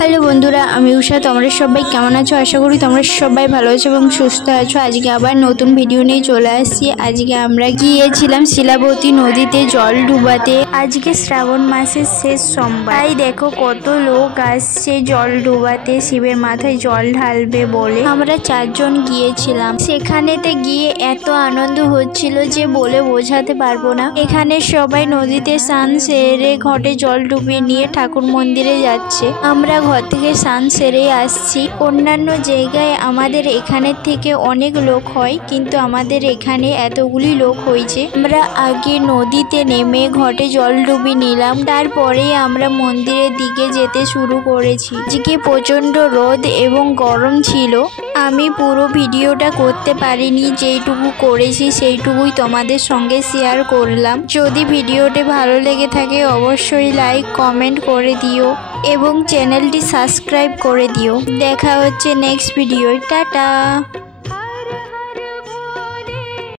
Hello বন্ধুরা, আমি উষা। তোমরা সবাই কেমন আছো? আশা করি তোমরা সবাই ভালো আছো এবং সুস্থ আছো। আজকে আবার নতুন ভিডিও নিয়ে চলে আসছি। আজকে আমরা গিয়েছিলাম শিলাবতী নদীতে জল ডুবাতে। আজকে শ্রাবণ মাসের শেষ সোমবার, তাই দেখো কত লোক আসছে জল ডুবাতে, শিবের মাথায় জল ঢালবে বলে। আমরা 4 জন গিয়েছিলাম। সেখানেতে গিয়ে এত আনন্দ হচ্ছিল যে বলে বোঝাতে পারবো না। এখানে সবাই নদীতে স্নান সেরে ঘটে জল ডুবিয়ে নিয়ে ঠাকুর মন্দিরে যাচ্ছে। আমরা ঘর থেকে স্নান সেরে আসছি। অন্যান্য জায়গায় আমাদের এখানের থেকে অনেক লোক হয়, কিন্তু আমাদের এখানে এতগুলি লোক হয়েছে। আমরা আগে নদীতে নেমে ঘটে জল ডুবি নিলাম, তারপরে আমরা মন্দিরের দিকে যেতে শুরু করেছি। আজকে প্রচন্ড রোদ এবং গরম ছিল। আমি পুরো ভিডিওটা করতে পারিনি, যেইটুকু করেছি সেইটুকুই তোমাদের সঙ্গে শেয়ার করলাম। যদি ভিডিওটি ভালো লেগে থাকে অবশ্যই লাইক কমেন্ট করে দিও এবং চ্যানেলটি সাবস্ক্রাইব করে দিও। দেখা হচ্ছে নেক্সট ভিডিও। টাটা।